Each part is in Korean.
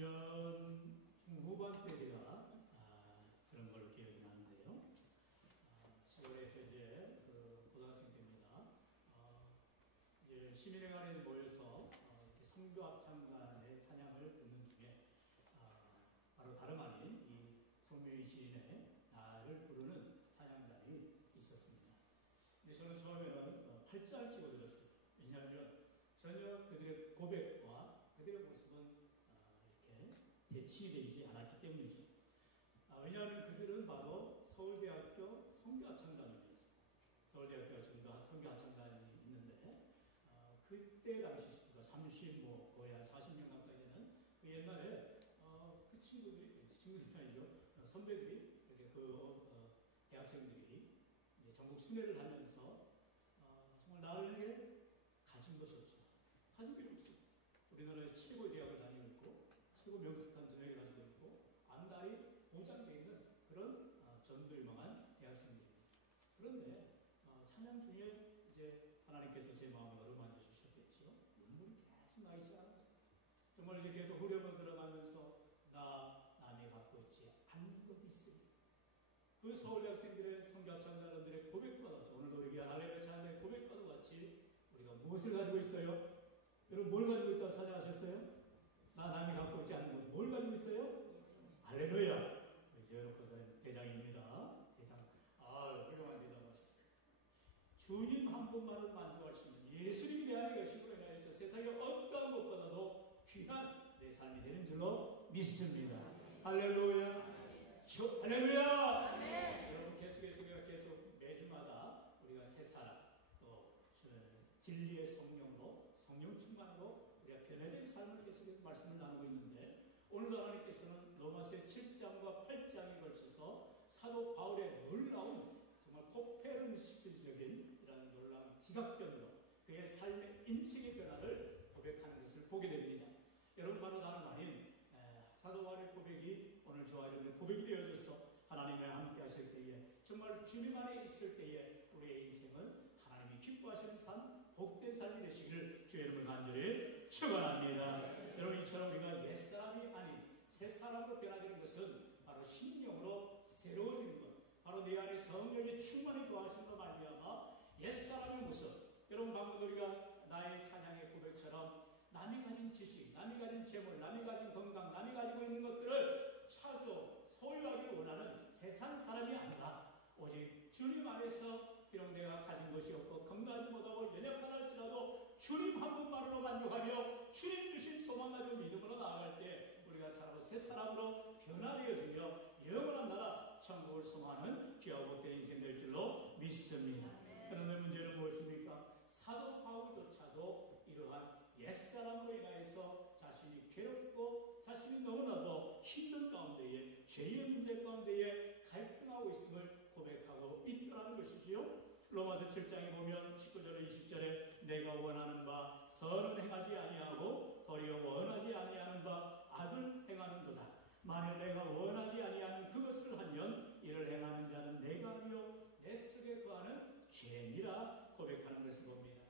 2000년 중후반 때 제가 그런 걸로 기억이 나는데요. 서울에서 이제 고등학생 때입니다. 이제 시민회관에 모여서 선교 합창단의 찬양을 듣는 중에 바로 다름 아닌 이 송명희 시인의 나를 부르는 찬양단이 있었습니다. 근데 저는 처음에는 팔짱을 끼고 들었어요. 왜냐하면 전혀 그들의 고백과 그들의 모습은 이렇게 대칭이 되지 않았기 때문이죠. 왜냐하면 그들은 바로 서울대학교 선교합창단이었어요. 서울대학교가 지금도 선교합창단이 있는데 그때 당시 30, 거의 한 40년 가까이 되는 그 옛날에 그 친구들이 아니죠. 선배들이 이렇게 대학생들이 이제 전국 순회를 하면서 정말 나를 가진 것이 없죠. 가진 게 없어요. 우리나라의 최고의 대학을 다니고 있고 최고 명석한 두뇌를 가지고 있고 안달이 보장되어 있는 그런 전도유망한 대학생들입니다. 그런데 찬양 중에 이제 하나님께서 제 마음을 어루만져 주셨겠죠. 눈물이 계속 나기 시작했어요. 정말 이제 계속 후렴을 들어가면서 남이 갖고 있지 않는 것 있으니 그 서울대학생들의 선교합창단원들의 고백과 같이 오늘 우리 할렐루야 찬양의 고백과도 같이 우리가 무엇을 가지고 있어요? 여러분 뭘 가지고 있다고 찬양하셨어요? 남이 갖고 있지 않는 것 뭘 가지고 있어요? 할렐루야. 여놓고 대장입니다. 대장. 훌륭한 대답하셨어요. 주님 한 분만을 만족할 수 있는 예수님이 내 안에 계심으로 인하여서 세상의 어떠한 것보다도 귀한 내 삶이 되는 줄로 믿습니다. 할렐루야. 할렐루야. 여러분 계속해서 우리가 계속 매주마다 우리가 새 사람 또 진리의 성령으로 성령 충만으로 우리가 변화된 삶을 계속해서 말씀을 나누고 있는데 오늘도 하나님께서는 로마서 7장과 8장에 걸쳐서 사도 바울의 놀라운 정말 코페르니쿠스적인 이런 놀라운 지각변으로 그의 삶의 인생의 변화를 고백하는 것을 보게 됩니다. 여러분 바로 다름 아닌 사도 바울의 고백이 오늘 저와 여러분의 고백이 되어져서 하나님과 함께 하실 때에 정말 주님 안에 있을 때에 우리의 인생은 하나님이 기뻐하시는 삶, 복된 삶이 되시기를 주 여러분 간절히 축원합니다. 여러분 이처럼 우리가 옛사람이 아닌 새사람으로 변화되는 것은 바로 심령으로 새로워지는 것, 바로 내 안에 성령이 충만히 도와주심으로 말미암아 옛사람의 모습. 여러분 방금 우리가 나의 찬양의 고백처럼 남이 가진 지식, 남이 가진 재물, 남이 가진 건강, 남이 가지고 있는 것들을 차지하고 소유하기를 원하는 세상 사람이 아니라 오직 주님 안에서 비록 내가 가진 것이 없고 건강하지 못하고 연약하다 할지라도 주님 한 분만으로 만족하며 주님 주신 소망 가지고 믿음으로 나아갈 때 우리가 차로 새 사람으로 변화되어지며 영원한 나라 천국을 소망하는 귀하고 복된 인생 될 줄로 믿습니다. 그런데 문제는 무엇입니까? 사도 바울조차도 이러한 옛사람으로 인하여서 자신이 괴롭고 자신이 너무나도 힘든 가운데에 죄의 문제 가운데에 갈등하고 있음을 고백하고 있더라는 것이지요. 로마서 7장에 보면 19절에 20절에 내가 원하는 바 선은 행하지 아니하고 도리어 원하지 아니하는 바 악을 행하는도다. 만일 내가 원하지 아니하는 그것을 하면 이를 행하는 자는 내가 아니요 내 속에 거하는 죄니라 고백하는 것을 봅니다.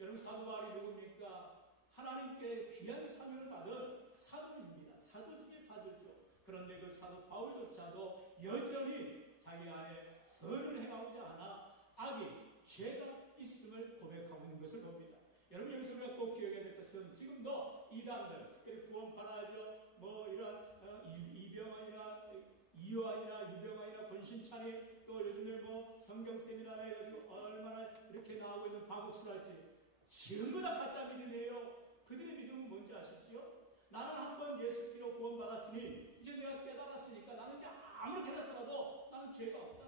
여러분 사도 바울이 누굽니까? 하나님께 귀한 사명을 받은 사도입니다. 사도 중에 사도죠. 그런데 그 사도 바울조차도 여전히 자기 안에 선을 행하고자 하나 악이 죄가 있음을 고백하고 있는 것을 봅니다. 여러분 여기서 우리가 꼭 기억해야 될 것은 지금도 이단들 구원파라죠. 이런 이병헌이나 이요한이나 유병환이나 권신찬이 또 요즘에 성경 세미나라 해가지고 얼마나 이렇게 나오고 있는 바국수랄지 전부 다 가짜 믿음이에요. 그들의 믿음은 뭔지 아시죠? 나는 한번 예수께로 구원받았으니 이제 내가 깨달았으니까 나는 이제 아무렇게나 살아도 나는 죄가 없다.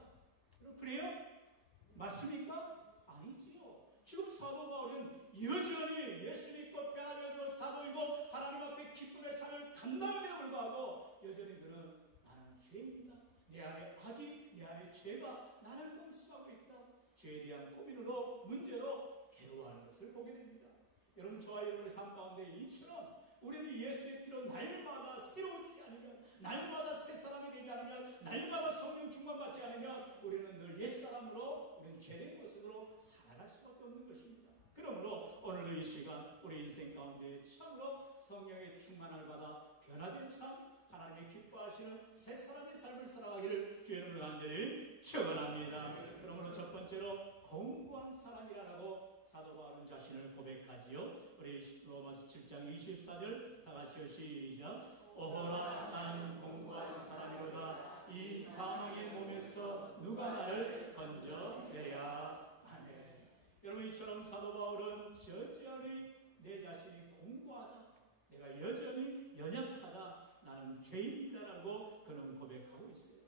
그래요? 맞습니까? 아니지요. 지금 사도 바울은 여전히 예수 믿고 변화되어져 사도이고 하나님 앞에 기쁨의 삶을 감당함에도 불구하고 여전히 그는 나는 죄입니다. 내 안에 악이, 내 안에 죄가 나를 공수하고 있다. 죄에 대한 고민으로 문제로 괴로워하는 것을 보게 됩니다. 여러분 저와 여러분의 삶 가운데 이처럼 우리는 예수의 피로 날마다 새로워지지 않으면, 날마다 새 사람이 되지 않으면, 날마다 성령 충만받지 않으면 우리는 늘 옛사람으로, 우리는 죄된 모습으로 살아갈 수밖에 없는 것입니다. 그러므로 오늘의 이 시간 우리 인생 가운데 참으로 성령의 충만을 받아 변화 변화된 삶, 하나님이 기뻐하시는 새 사람의 삶을 살아가기를 주의 이름으로 간절히 축원합니다. 그러므로 첫 번째로 공고한 사람이라고 사도 바울은 자신을 고백하지요. 우리 로마서 7장 24절 다 같이요. 시작. 오호라 나는 공고한 사람이로다. 이 사망의 몸에서 누가 나를 건져내랴. 아멘. 여러분, 이처럼 사도 바울은 여전히 내 자신이 공고하다, 내가 여전히 연약하다, 나는 죄인이다라고 그는 고백하고 있어요.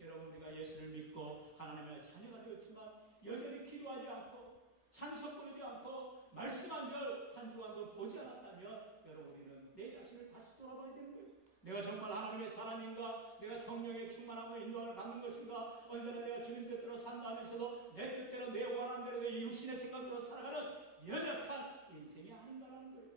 여러분, 우리가 예수를 믿고 하나님의 자녀가 되었지만 여전히 기도하지 않고 찬송 부르지 않고 말씀 한 주간도 보지 않았다면 여러분, 우리는 내 자신을 다시 돌아봐야 되는 거예요. 내가 정말 하나님의 사람인가? 내가 성령의 충만함과 인도함을 받는 것인가? 언제나 내가 주님 뜻대로 산다 하면서도 내 뜻대로, 내 원하는 대로, 내 육신의 생각대로 살아가는 연약한 인생이 아닌가라는 거예요.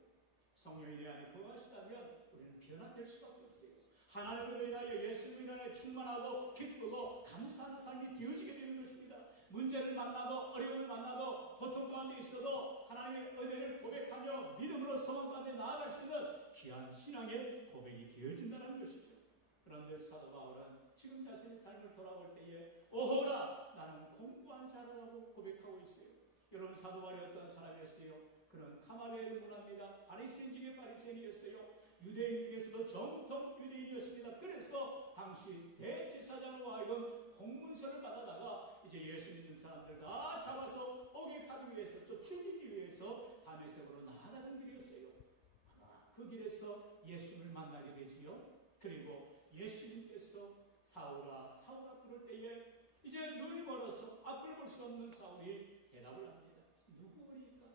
성령이 내 안에 거하시다면 우리는 변화될 수밖에 없어요. 하나님으로 인하여, 예수로 인하여 충만하고 기쁘고 감사한 삶이 되어지게 되는 것입니다. 문제를 만나도, 어려움을 만나도, 고통 가운데 있어도 하나님의 은혜를 고백하며 믿음으로 소망 가운데 나아갈 수 있는 귀한 신앙의 고백이 되어진다는 것이죠. 그런데 사도 바울은 지금 자신의 삶을 돌아볼 때에 오호라 나는 공고한 자라고 고백하고 있어요. 여러분, 사도 바울이 어떤 사람이었어요? 그는 가말리엘 문화입니다. 바리새인 중에 바리새인이었어요. 유대인 중에서도 정통 유대인이었습니다. 그래서 당시 대제사장으로 하여금 공문서를 받아다가 이제 예수 믿는 사람들 다 잡아서 오게하기 위해서, 또 죽이기 위해서 다메섹으로 나아가는 길이었어요. 그 길에서 예수님을 만나게 되지요. 그리고 예수님께서 사울아 사울아 부를 때에 이제 눈이 멀어서 앞을 볼 수 없는 사울이 대답을 합니다. 누구니까?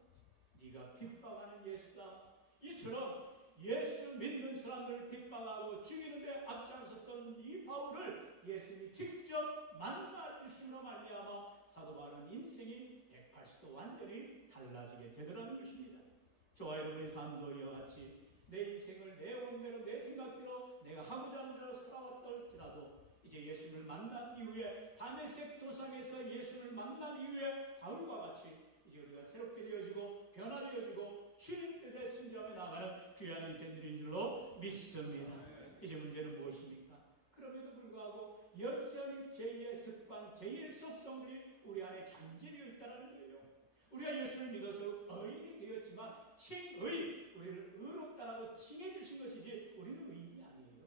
네가 핍박하는 예수다. 이처럼 예수 믿는 사람들을 핍박하고 죽이는데 앞장섰던 이 바울을 예수님이 직접 만나주심으로 말미암아 사도 바울은 인생이 180도 완전히 달라지게 되더라는 것입니다. 저와 여러분의 삶도 이와 같이 내 인생을 내 원대로, 내 생각대로 내가 하고자 하는 대로 살아왔을지라도 이제 예수님을 만난 이후에, 다메섹 도상에서 예수님을 만난 이후에 바울과 같이 이제 우리가 새롭게 되어지고 변화되어지고 주님 뜻에 순종해 나가는 귀한 인생들인 줄로 믿습니다. 이제 문제는 무엇입니까? 그럼에도 불구하고 여전히 죄의 습관, 죄의 속성들이 우리 안에 잠재되어 있다는 거예요. 우리가 예수를 믿어서 의인이 되었지만 칭의, 우리를 의롭다라고 칭해 주신 것이지 우리는 의인이 아니에요.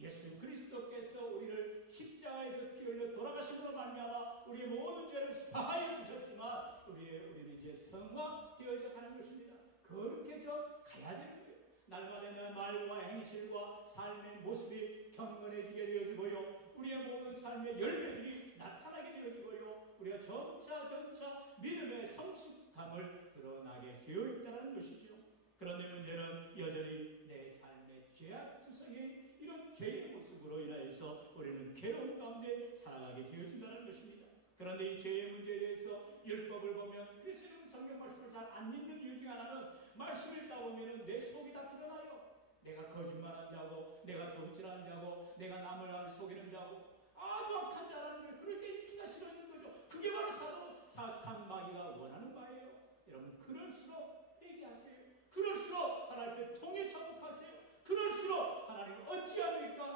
예수 그리스도께서 우리를 십자가에서 피 흘려 돌아가심으로 말미암아 우리의 모든 죄를 사하여 주셨지만 우리는 이제 성화되어져 가는 것입니다. 거룩해져 가야 되는 거예요. 날마다 내 말과 행실과 삶의 모습이 경건해지게 되어지고요. 우리의 모든 삶의 열매들이 나타나게 되어지고요. 우리가 점차 믿음의 성숙함을 드러나게 되어 있다는 것이죠. 그런데 문제는 여전히 내 삶의 죄악투성이 이런 죄의 모습으로 인하여서 우리는 괴로움 가운데 살아가게 되어진다는 것입니다. 그런데 이 죄의 문제에 대해서 율법을 보면, 그래서 성경 말씀을 잘 안 믿는 이유 중 하나는 말씀을 읽다 보면 내 속이 다 드러나요. 내가 거짓말한 자고, 내가 도질한 자고, 내가 남을 속이는 자고, 아주 악한 자라는 걸 그렇게 읽기가 싫어하는 거죠. 그게 바로 사탄 마귀가 원하는 바예요. 여러분, 그럴수록 회개하세요. 그럴수록 하나님께 통해 참복하세요. 그럴수록 하나님 어찌합니까?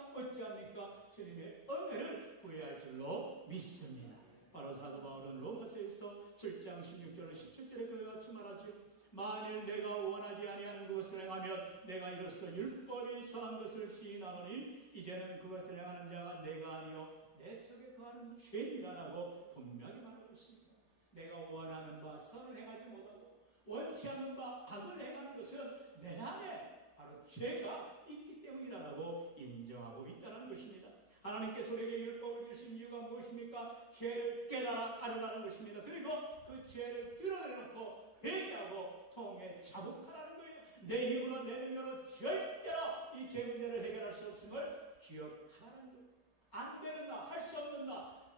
주님의 은혜를 구해야 할 줄로 믿습니다. 바로 사도 바울은 로마서에서 7장 16절 17절에 그와 같이 말하죠. 만일 내가 원하지 아니하는 것을 행하면 내가 이로써 율법이 선한 것을 시인하노니 이제는 그것을 행하는 자가 내가 아니요 내 속에 거하는 죄이라고 분명히 말하고 있습니다. 내가 원하는 바 선을 행하지 못하고 원치 않는 바 악을 행하는 것은 내 안에 바로 죄가 있기 때문이라고 인정하고 있다는 것입니다. 하나님께서 우리에게 율법을 주신 이유가 무엇입니까? 죄를 깨달아 알으라는 것입니다. 그리고 그 죄를 드러내놓고 회개하고 통해 자복하라는 거예요. 내 힘으로, 내 능력으로 절대로 이 죄 문제를 해결할 수 없음을 기억하라는 거예요. 안 되는 나, 할 수 없는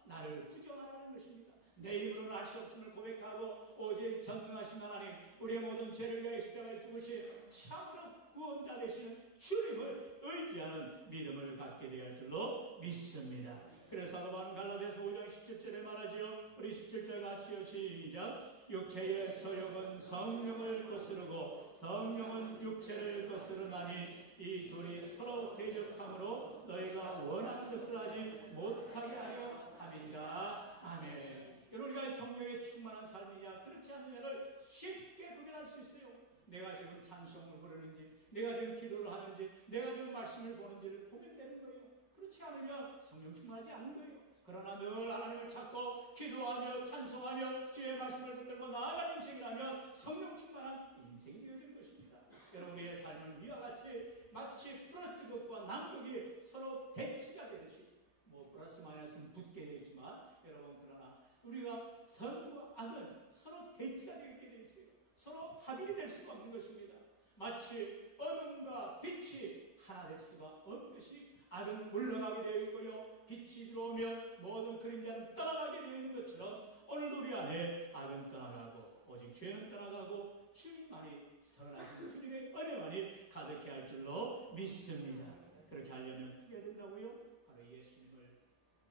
나를 부정하라는 것입니다. 내 힘으로는 할 수 없음을 고백하고 오직 전능하신 하나님, 우리의 모든 죄를 위해 십자가에 죽으신 참으로 구원자 되시는 주님을 의지하는 믿음을 갖게 되어 줄로 믿습니다. 그래서 사도 바울은 갈라디아서 5장 17절에 말하지요. 우리 17절 같이요. 시작. 육체의 소욕은 성령을 거스르고 성령은 육체를 거스르나니 이 둘이 서로 대적함으로 너희가 원하는 것을 하지 못하게 하려 함이니라. 아멘. 우리가 성령에 충만한 삶이냐 그렇지 않느냐를 쉽게 구별할 수 있어요. 내가 지금 찬송을 부르는지, 내가 지금 기도를 하는지, 내가 지금 말씀을 보는지를 보면 되는 거예요. 그렇지 않으면 성령 충만하지 않은 거예요. 그러나 늘 하나님을 찾고 기도하며 찬송하며 주의 말씀을 붙들고 나아가는 인생이라면 성령 충만한 인생이 되어질 것입니다. 여러분, 우리의 삶은 이와 같이 마치 플러스 극과 남극이 서로 대치가 되듯이, 뭐 플러스 마이너스는 붙게 되지만 여러분, 그러나 우리가 선과 악은 서로 대치가 되게 되어 있어요. 서로 합일이 될 수가 없는 것입니다. 마치 어둠과 빛이 하나 될 수가 없듯이 악은 물러가게 되어 있고요, 빛이 들어오면 모든 그림자는 떠나가게 되어 있는 것처럼 오늘 우리 안에 악은 떠나가고 오직 죄는 떠나가고 주님만이 선하신 주님의 은혜만이 가득해 할 줄로 믿습니다. 그렇게 하려면 어떻게 해야 된다고요? 바로 예수님을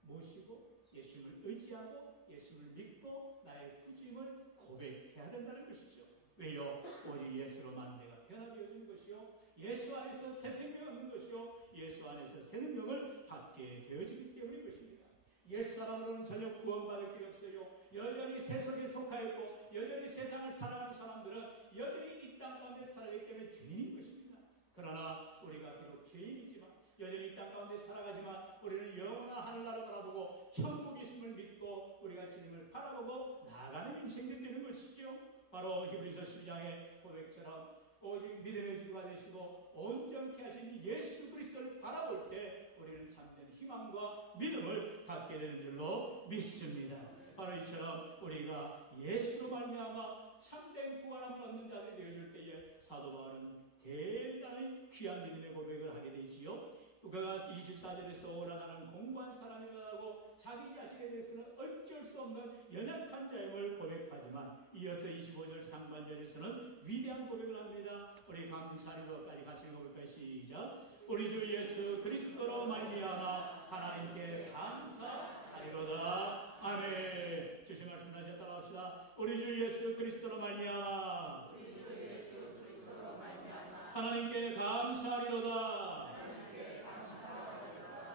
모시고 예수님을 의지하고 예수님을 믿고 나의 구주임을 고백해야 된다는 것이죠. 왜요? 오직 예수로만 내가 변화되어지는 것이요, 예수 안에서 새 생명을 얻는 것이요, 예수 안에서 새 능력을 받게 되어지기 때문인 것입니다. 옛 사람으로는 전혀 구원받을 필요 없어요. 여전히 세속에 속하였고 여전히 세상을 살아가는 사람들은 여전히 이 땅 가운데 살아가기 때문에 죄인인 것입니다. 그러나 우리가 비록 죄인이지만 여전히 이 땅 가운데 살아가지만 우리는 영원한 하늘나라를 바라보고 천국이 있음을 믿고 우리가 주님을 바라보고 나아가는 인생이 되는 것이죠. 바로 히브리서 12장의 고백처럼 오직 믿음의 주가 되시고 온전케 하신 예수 그리스도를 바라볼 때 우리는 참된 희망과 믿음을 갖게 되는 줄로 믿습니다. 바로 이처럼 우리가 예수로 말미암아 참된 구원함을 얻는 자들이 되어줄 때에 사도 바울은 대단히 귀한 믿음의 고백을 하게 되지요. 그가 24절에서 오라 나는 공고한 사람이라고 자기 자신에 대해서는 어쩔 수 없는 연약한 자임을 고백하지만 이어서 25절 상반절에서는 위대한 고백을 합니다. 우리 감사리로까지 같이 읽어볼까요? 시작. 우리 주 예수 그리스도로 말미암아 하나님께 감사하리로다. 아멘. 주신 말씀 다시 따라합시다. 우리 주 예수 그리스도로 말미암아 하나님께 감사하리로다.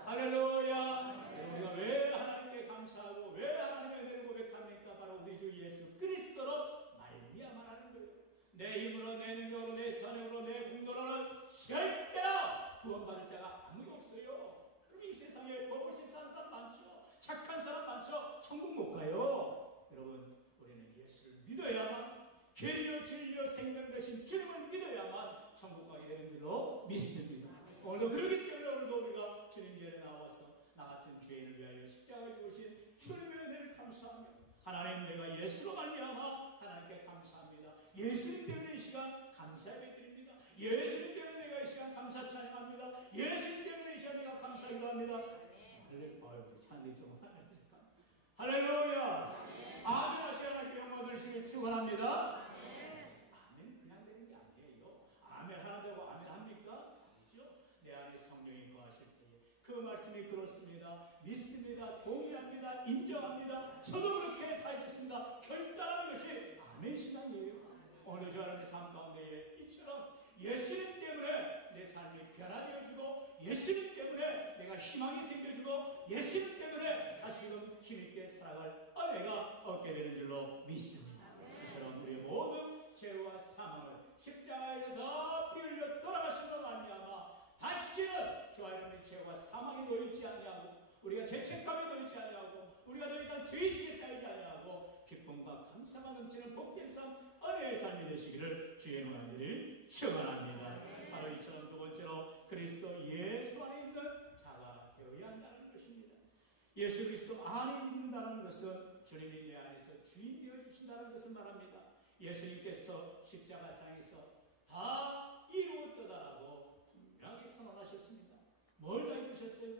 할렐루야. 우리가 왜 하나님께 감사하고 왜 하나님의 은혜를 고백합니까? 바로 우리 주 예수 그리스도로 말미암아라는 거예요. 내 힘으로, 내 능력으로, 내 선행으로, 내 공로로는 절대로 구원받을 자가 아무도 없어요. 그럼 이 세상에 버릇이 사는 사람 많죠. 착한 사람 많죠. 천국 못 가요. 여러분, 우리는 예수를 믿어야만, 계리요 진리요 생명 되신 주님을 믿어야만 천국 가게 되는 줄로 믿습니다. 오늘도 그렇기 때문에 오늘도 우리가 주님 전에 나와서 나 같은 죄인을 위하여 십자가에 죽으신 주님의 은혜를 감사하며 하나님, 내가 예수로 말미암아 하나님께 감사합니다. 예수님 때문에 이 시간 감사하게 드립니다. 예수님 때문에 내가 이 시간 감사 찬양합니다. 예수님 때문에 이 시간 내가 감사하기도 합니다. 아이고, 찬양 좀 하나니까. 할렐루야. 아멘 하시라. 하나님께 영광 드리시길 축원합니다. 아멘 그냥 되는 게 아니에요. 아멘 하나되고 아멘 합니까? 내 안에 성령이 거하실 때에 그 말씀이 그렇습니다. 믿습니다. 동의합니다. 인정합니다. 저도 그렇게 살겠습니다. 결단하는 것이 아멘 신앙이에요. 오늘 저 하나님의 삶 가운데에 이처럼 예수님 때문에 내 삶이 변화되어지고 예수님 때문에 내가 희망이 생겨지고 예수님 때문에 다시금 힘있게 살아갈 은혜가 얻게 되는 줄로 믿습니다. 이처럼 우리의 모든 죄와 사망을 십자가에 다 피 흘려 돌아가시는 말미암아 다시는 저와 여러분의 죄와 사망에 놓이지 아니하고 우리가 죄책감에 놓이지 아니하고 우리가 더 이상 죄의식에 쌓이지 아니하고 기쁨과 감사가 넘치는 복된 삶, 은혜의 삶이 되시기를 주의 영광들이 축원합니다. 바로 이처럼 두 번째로 그리스도 예수 안에 있는 자가 되어야 한다는 것입니다. 예수 그리스도 안에 있는다는 것은 주님이 내 안에서 주인 되어주신다는 것을 말합니다. 예수님께서 십자가상에서 다 이루었다라고 분명히 선언하셨습니다. 뭘 다 이루셨어요?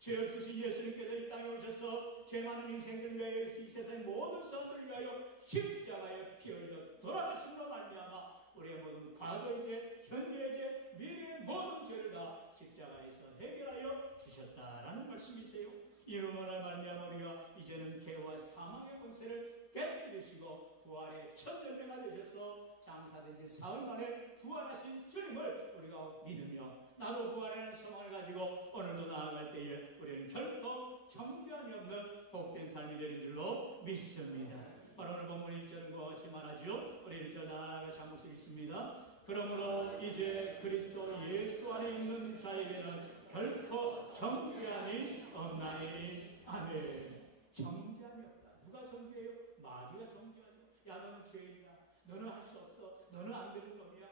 죄 없으신 예수님께서 이 땅에 오셔서 죄 많은 인생들을 위하여 이 세상의 모든 사람들을 위하여 십자가에 피 흘려 돌아가심으로 말미암아 우리의 모든 과거의 죄, 현재의 죄, 미래의 모든 죄를 다 십자가에서 해결하여 주셨다라는 말씀이세요. 이름으로 말미암아 우리가 이제는 죄와 사망의 권세를 깨뜨리시고 부활의 첫 열매가 되셔서 장사된 지 사흘 만에 부활하신 주님을 우리가 믿으며 나도 부활의 소망을 가지고 오늘도 나아갈 때에 우리는 결코 정죄함이 없는 복된 삶이 되는 줄로 믿습니다. 바로 오늘 본문 1절과 같이 말하죠. 우리 1절 다같이 한 목소리 있습니다. 그러므로 이제 그리스도 예수 안에 있는 자에게는 결코 정죄함이 없나니. 아멘. 정죄함이 없다. 누가 정죄해요? 마귀가 정죄하죠. 야, 너는 죄인이야. 너는 할 수 없어. 너는 안 되는 놈이야.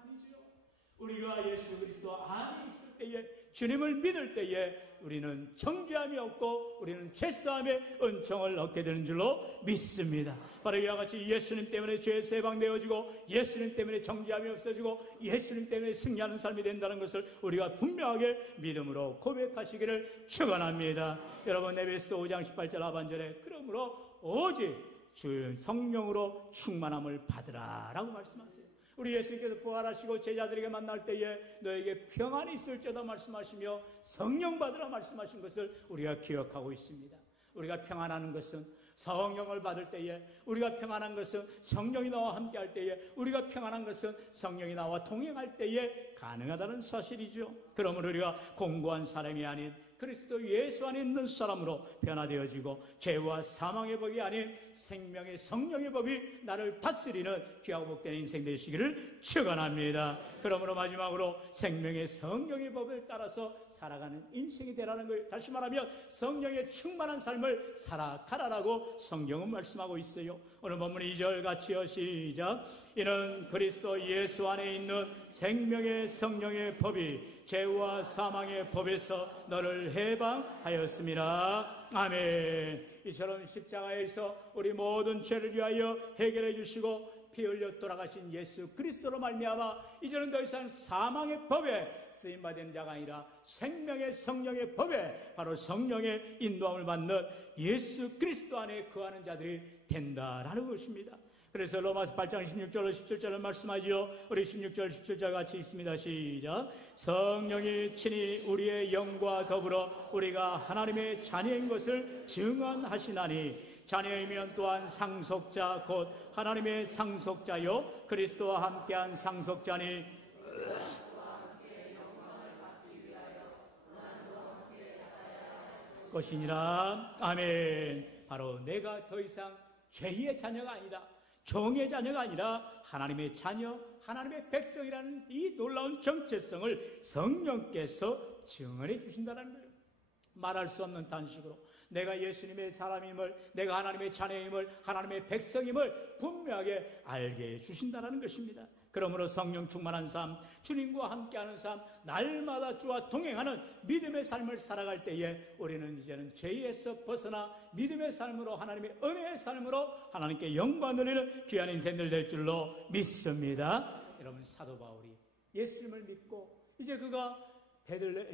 아니죠. 우리가 예수 그리스도 안에 있을 때에, 주님을 믿을 때에 우리는 정죄함이 없고 우리는 죄사함의 은총을 얻게 되는 줄로 믿습니다. 바로 이와 같이 예수님 때문에 죄에서 해방되어지고 예수님 때문에 정죄함이 없어지고 예수님 때문에 승리하는 삶이 된다는 것을 우리가 분명하게 믿음으로 고백하시기를 축원합니다. 여러분, 에베소 5장 18절 하반절에 그러므로 오직 주 성령으로 충만함을 받으라 라고 말씀하세요. 우리 예수님께서 부활하시고 제자들에게 만날 때에 너에게 평안이 있을지어다 말씀하시며 성령 받으라 말씀하신 것을 우리가 기억하고 있습니다. 우리가 평안하는 것은 성령을 받을 때에, 우리가 평안한 것은 성령이 나와 함께할 때에, 우리가 평안한 것은 성령이 나와 동행할 때에 가능하다는 사실이죠. 그러므로 우리가 공고한 사람이 아닌 그리스도 예수 안에 있는 사람으로 변화되어지고 죄와 사망의 법이 아닌 생명의 성령의 법이 나를 다스리는 귀하고 복된 인생 되시기를 축원합니다. 그러므로 마지막으로 생명의 성령의 법을 따라서 살아가는 인생이 되라는 거예요. 다시 말하면 성령의 충만한 삶을 살아가라라고 성경은 말씀하고 있어요. 오늘 본문 2절 같이요. 시작. 이는 그리스도 예수 안에 있는 생명의 성령의 법이 죄와 사망의 법에서 너를 해방하였습니다. 아멘. 이처럼 십자가에서 우리 모든 죄를 위하여 해결해 주시고 피 흘려 돌아가신 예수 그리스도로 말미암아 이제는 더 이상 사망의 법에 쓰임받은 자가 아니라 생명의 성령의 법에, 바로 성령의 인도함을 받는 예수 그리스도 안에 거하는 자들이 된다라는 것입니다. 그래서 로마서 8장 16절 17절을 말씀하지요. 우리 16절 17절 같이 읽습니다. 시작. 성령이 친히 우리의 영과 더불어 우리가 하나님의 자녀인 것을 증언하시나니 자녀이면 또한 상속자 곧 하나님의 상속자요 그리스도와 함께한 상속자니 것이니라. 아멘. 바로 내가 더 이상 죄의 자녀가 아니라, 종의 자녀가 아니라 하나님의 자녀, 하나님의 백성이라는 이 놀라운 정체성을 성령께서 증언해 주신다는 거예요. 말할 수 없는 단식으로 내가 예수님의 사람임을, 내가 하나님의 자녀임을, 하나님의 백성임을 분명하게 알게 해주신다는 것입니다. 그러므로 성령 충만한 삶, 주님과 함께하는 삶, 날마다 주와 동행하는 믿음의 삶을 살아갈 때에 우리는 이제는 죄에서 벗어나 믿음의 삶으로, 하나님의 은혜의 삶으로 하나님께 영광 누리는 귀한 인생들 될 줄로 믿습니다. 여러분, 사도 바울이 예수님을 믿고 이제 그가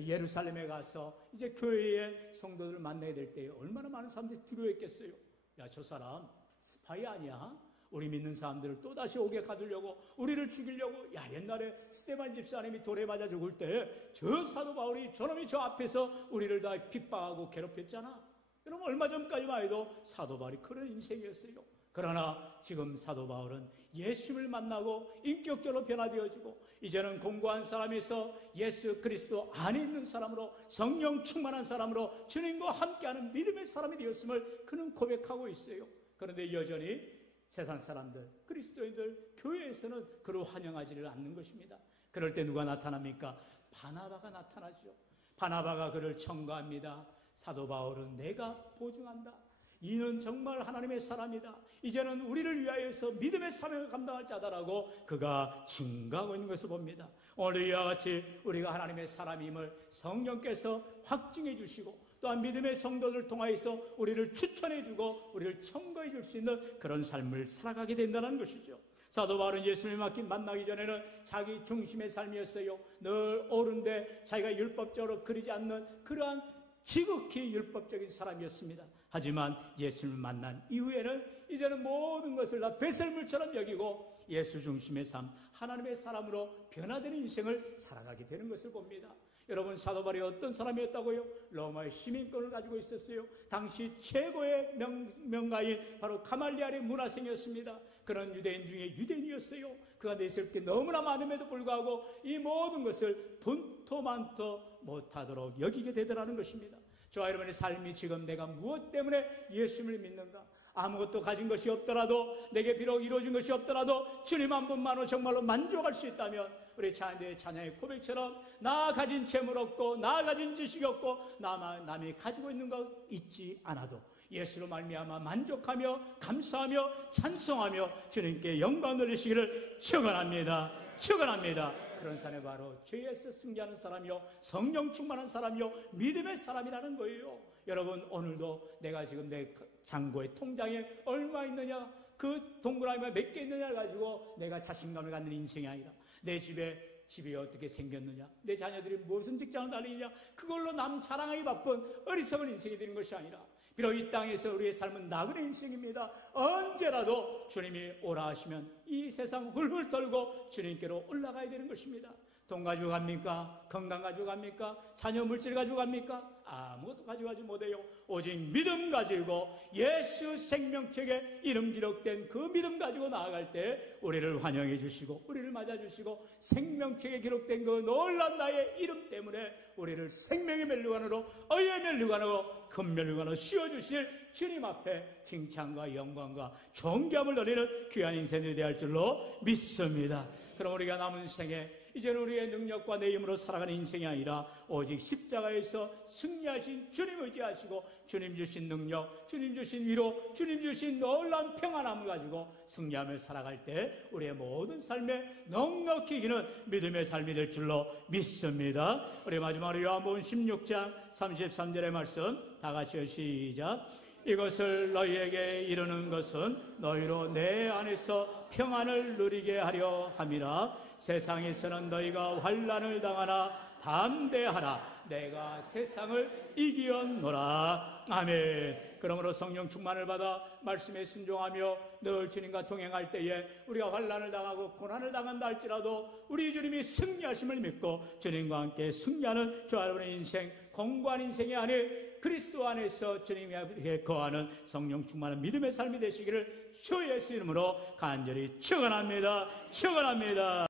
예루살렘에 가서 이제 교회의 성도들을 만나야 될 때에 얼마나 많은 사람들이 두려워했겠어요. 야, 저 사람 스파이 아니야? 우리 믿는 사람들을 또다시 오게 가두려고, 우리를 죽이려고. 야, 옛날에 스데반 집사님이 돌에 맞아 죽을 때 저 사도 바울이, 저놈이 저 앞에서 우리를 다 핍박하고 괴롭혔잖아. 여러분, 얼마 전까지만 해도 사도 바울이 그런 인생이었어요. 그러나 지금 사도 바울은 예수님을 만나고 인격적으로 변화되어지고 이제는 공고한 사람에서 예수 그리스도 안에 있는 사람으로, 성령 충만한 사람으로 주님과 함께하는 믿음의 사람이 되었음을 그는 고백하고 있어요. 그런데 여전히 세상 사람들, 그리스도인들, 교회에서는 그를 환영하지를 않는 것입니다. 그럴 때 누가 나타납니까? 바나바가 나타나죠. 바나바가 그를 청구합니다. 사도 바울은 내가 보증한다. 이는 정말 하나님의 사람이다. 이제는 우리를 위하여서 믿음의 사명을 감당할 자다라고 그가 증거하고 있는 것을 봅니다. 오늘 이와 같이 우리가 하나님의 사람임을 성령께서 확증해 주시고 또한 믿음의 성도들 통하여서 우리를 추천해 주고 우리를 청구해 줄 수 있는 그런 삶을 살아가게 된다는 것이죠. 사도 바울은 예수님을 만나기 전에는 자기 중심의 삶이었어요. 늘 옳은데 자기가 율법적으로 그리지 않는 그러한 지극히 율법적인 사람이었습니다. 하지만 예수님을 만난 이후에는 이제는 모든 것을 다 배설물처럼 여기고 예수 중심의 삶, 하나님의 사람으로 변화되는 인생을 살아가게 되는 것을 봅니다. 여러분, 사도 바울이 어떤 사람이었다고요? 로마의 시민권을 가지고 있었어요. 당시 최고의 명가인 바로 가말리엘의 문화생이었습니다. 그런 유대인 중에 유대인이었어요. 그가 내세울 게 너무나 많음에도 불구하고 이 모든 것을 분토만토 못하도록 여기게 되더라는 것입니다. 저와 여러분의 삶이 지금 내가 무엇 때문에 예수님을 믿는가? 아무것도 가진 것이 없더라도, 내게 비록 이루어진 것이 없더라도 주님 한 분만으로 정말로 만족할 수 있다면 우리 찬양의 고백처럼 나 가진 재물 없고 나 가진 지식이 없고 남이 가지고 있는 것 있지 않아도 예수로 말미암아 만족하며 감사하며 찬송하며 주님께 영광 돌리시기를 축원합니다. 축원합니다. 그런 사람이 바로 죄에서 승리하는 사람이요, 성령 충만한 사람이요, 믿음의 사람이라는 거예요. 여러분, 오늘도 내가 지금 내 잔고의 통장에 얼마 있느냐, 그 동그라미가 몇 개 있느냐를 가지고 내가 자신감을 갖는 인생이 아니라 내 집이 어떻게 생겼느냐, 내 자녀들이 무슨 직장을 다니느냐, 그걸로 남 자랑하기 바쁜 어리석은 인생이 되는 것이 아니라 비록 이 땅에서 우리의 삶은 나그네 인생입니다. 언제라도 주님이 오라 하시면 이 세상 훌훌 떨고 주님께로 올라가야 되는 것입니다. 돈 가지고 갑니까? 건강 가지고 갑니까? 자녀 물질 가지고 갑니까? 아무것도 가져가지 못해요. 오직 믿음 가지고 예수 생명책에 이름 기록된 그 믿음 가지고 나아갈 때 우리를 환영해 주시고 우리를 맞아 주시고 생명책에 기록된 그 놀라운 나의 이름 때문에 우리를 생명의 멸류관으로, 의의 멸류관으로, 금멸류관으로 씌워주실 주님 앞에 칭찬과 영광과 존귀함을 돌리는 귀한 인생이 되어야 할 줄로 믿습니다. 그럼 우리가 남은 생에 이제는 우리의 능력과 내 힘으로 살아가는 인생이 아니라 오직 십자가에서 승리하신 주님 의지하시고 주님 주신 능력, 주님 주신 위로, 주님 주신 놀라운 평안함을 가지고 승리하며 살아갈 때 우리의 모든 삶에 넉넉히 이기는 믿음의 삶이 될 줄로 믿습니다. 우리 마지막으로 요한복음 16장 33절의 말씀 다 같이 시작. 이것을 너희에게 이르는 것은 너희로 내 안에서 평안을 누리게 하려 함이라. 세상에서는 너희가 환난을 당하나 담대하라. 내가 세상을 이기었노라. 아멘. 그러므로 성령 충만을 받아 말씀에 순종하며 늘 주님과 동행할 때에 우리가 환난을 당하고 고난을 당한다 할지라도 우리 주님이 승리하심을 믿고 주님과 함께 승리하는 저와 여러분의 인생, 공고한 인생의 안에 그리스도 안에서 주님께 거하는 성령 충만한 믿음의 삶이 되시기를 주 예수 이름으로 간절히 축원합니다. 축원합니다.